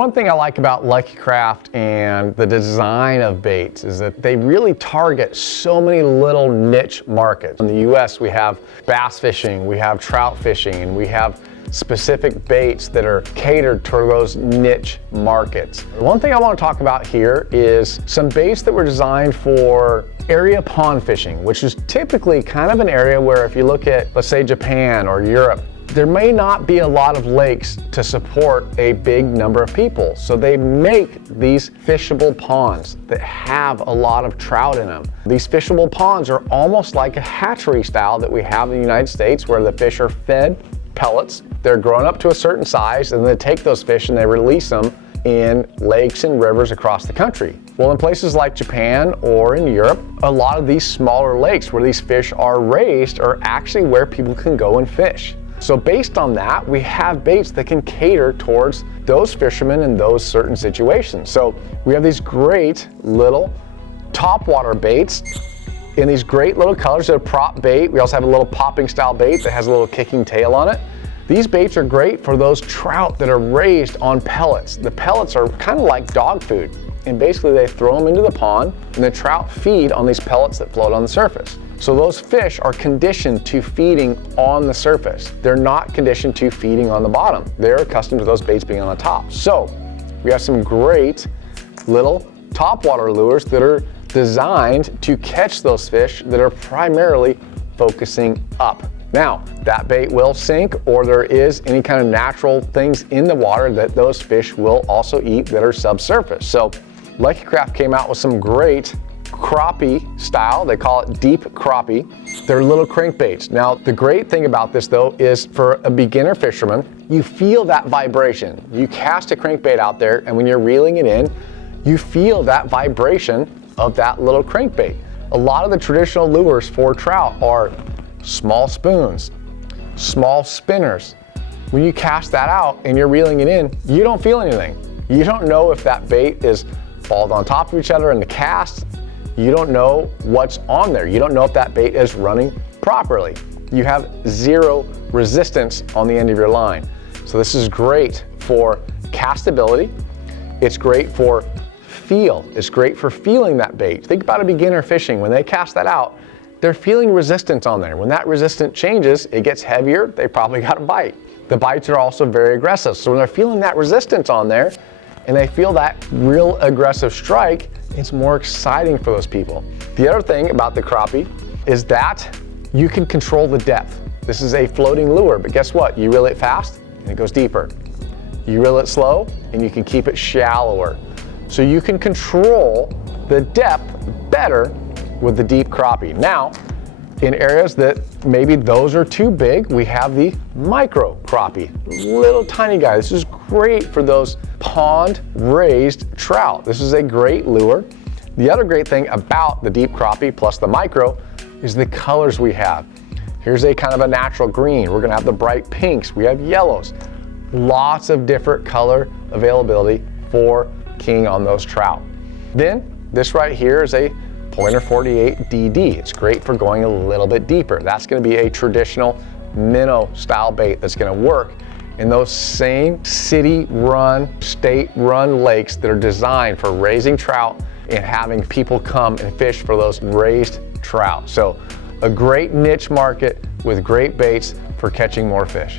One thing I like about Lucky Craft and the design of baits is that they really target so many little niche markets. In the US, we have bass fishing, we have trout fishing, and we have specific baits that are catered to those niche markets. One thing I want to talk about here is some baits that were designed for area pond fishing, which is typically kind of an area where if you look at, let's say, Japan or Europe, there may not be a lot of lakes to support a big number of people. So they make these fishable ponds that have a lot of trout in them. These fishable ponds are almost like a hatchery style that we have in the United States, where the fish are fed pellets. They're grown up to a certain size, and they take those fish and they release them in lakes and rivers across the country. Well, in places like Japan or in Europe, a lot of these smaller lakes where these fish are raised are actually where people can go and fish. So based on that, we have baits that can cater towards those fishermen in those certain situations. So we have these great little topwater baits in these great little colors. They're a prop bait. We also have a little popping style bait that has a little kicking tail on it. These baits are great for those trout that are raised on pellets. The pellets are kind of like dog food, and basically they throw them into the pond and the trout feed on these pellets that float on the surface. So those fish are conditioned to feeding on the surface. They're not conditioned to feeding on the bottom. They're accustomed to those baits being on the top. So we have some great little topwater lures that are designed to catch those fish that are primarily focusing up. Now, that bait will sink, or there is any kind of natural things in the water that those fish will also eat that are subsurface. So Lucky Craft came out with some great CraPea style. They call it deep CraPea. They're little crankbaits. Now, the great thing about this though is for a beginner fisherman, you feel that vibration. You cast a crankbait out there, and when you're reeling it in, you feel that vibration of that little crankbait. A lot of the traditional lures for trout are small spoons, small spinners. When you cast that out and you're reeling it in, you don't feel anything. You don't know if that bait is balled on top of each other in the cast. You don't know what's on there. You don't know if that bait is running properly. You have zero resistance on the end of your line. So this is great for castability. It's great for feel. It's great for feeling that bait. Think about a beginner fishing. When they cast that out, they're feeling resistance on there. When that resistance changes, it gets heavier, they probably got a bite. The bites are also very aggressive. So when they're feeling that resistance on there, and they feel that real aggressive strike, it's more exciting for those people. The other thing about the CraPea is that you can control the depth. This is a floating lure, but guess what? You reel it fast and it goes deeper. You reel it slow and you can keep it shallower. So you can control the depth better with the deep CraPea. Now, in areas that maybe those are too big, we have the micro CraPea, little tiny guy. This is great for those pond raised trout. This is a great lure. The other great thing about the deep CraPea plus the micro is the colors we have. Here's a kind of a natural green. We're gonna have the bright pinks. We have yellows. Lots of different color availability for king on those trout. Then this right here is a Pointer 48 DD. It's great for going a little bit deeper. That's going to be a traditional minnow style bait that's going to work in those same city-run, state-run lakes that are designed for raising trout and having people come and fish for those raised trout. So a great niche market with great baits for catching more fish.